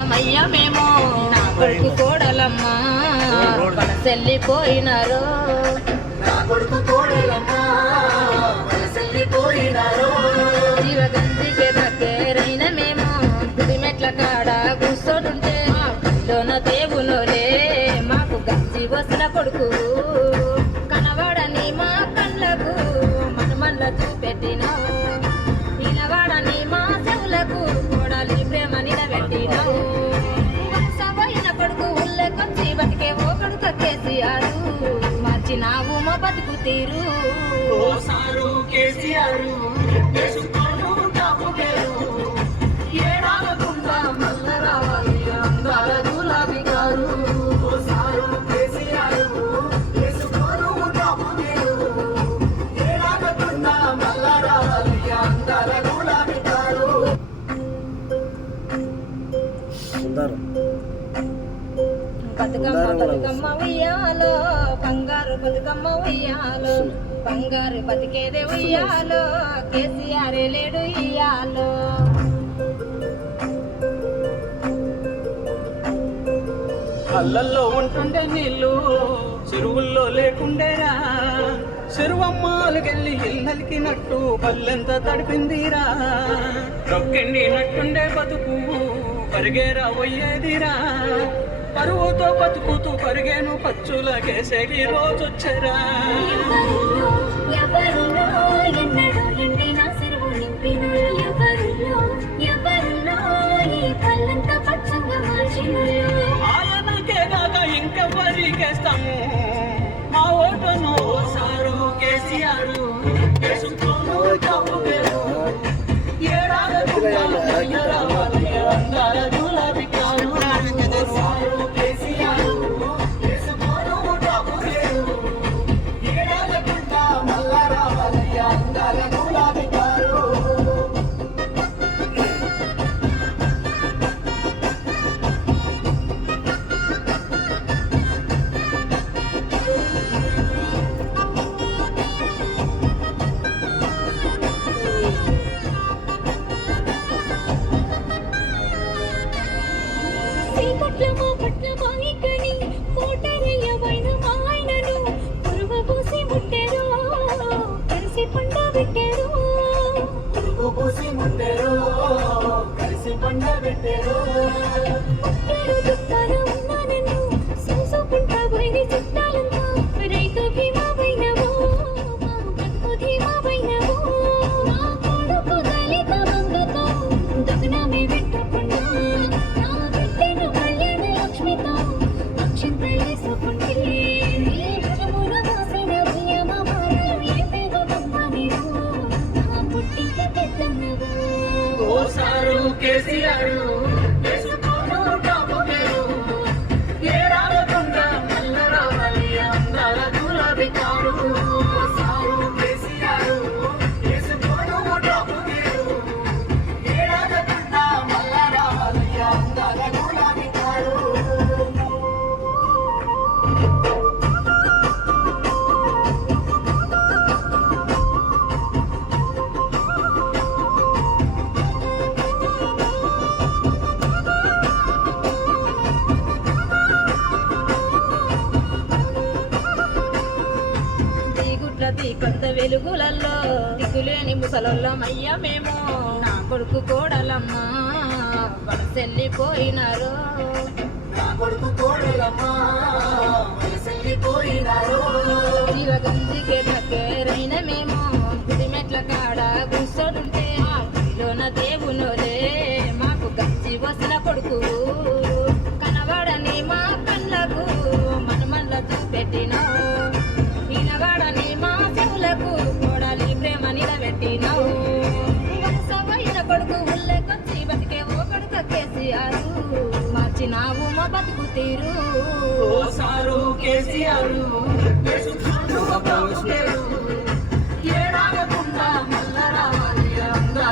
అయ్యా మేము నా కొడుకు కోడలమ్మా. వలసెళ్ళిపోయినారు నా కొడుకు కోడలమ్మా వలసెళ్ళిపోయినారు జీవగంజికి దగ్గరైన మేము గుడిమెట్ల కాడ కూర్చోడుంటే లోన దేవులోలే. మాకు గంజి వసిన కొడుకు మార్చినావు మా బతుకు తీరు. బతుకమ్మ బతుకమ్మ ఉయ్యాలో బంగారు బతుకమ్మ ఉయ్యాలో బంగారు బతికేదే ఉయ్యాలో కేసీఆర్ లేడు ఇయ్యాలో కళ్ళల్లో ఉంటుండే నీళ్ళు చెరువుల్లో లేకుండేరా. చెరువమ్మాలకెళ్ళి ఇల్లలికినట్టు పల్లెంత తడిపిందిరా. నొక్కిండినట్టుండే బతుకు పరిగేరా పోయేదిరా పరువుతో బతుకుతూ పరిగేను పచ్చులకేసేటి రోజొచ్చరా. ఎవరిలో ఎవరిలో ఎన్నడూ ఎండిన చెరువు కలిసి పండ పెట్టారు. పురుగు పూసి ముట్టెరు కలిసి పండ పెట్టెరు. దిగుట్ల కొత్త వెలుగులలో దిగులేని ముసలల్లో మయ్య మేము. నా కొడుకు కోడలమ్మా. వలసెళ్ళిపోయినారు నా కొడుకు కోడలమ్మా. వలసెళ్ళిపోయినారు జీవగంజికి దగ్గరైన మేము. నిలబెట్టినావు సవైన కొడుకు ఉల్లెకొచ్చి బతికే ఓ కేసీఆర్. మార్చినావు మా బతుకు తీరు. సారు కేసీఆర్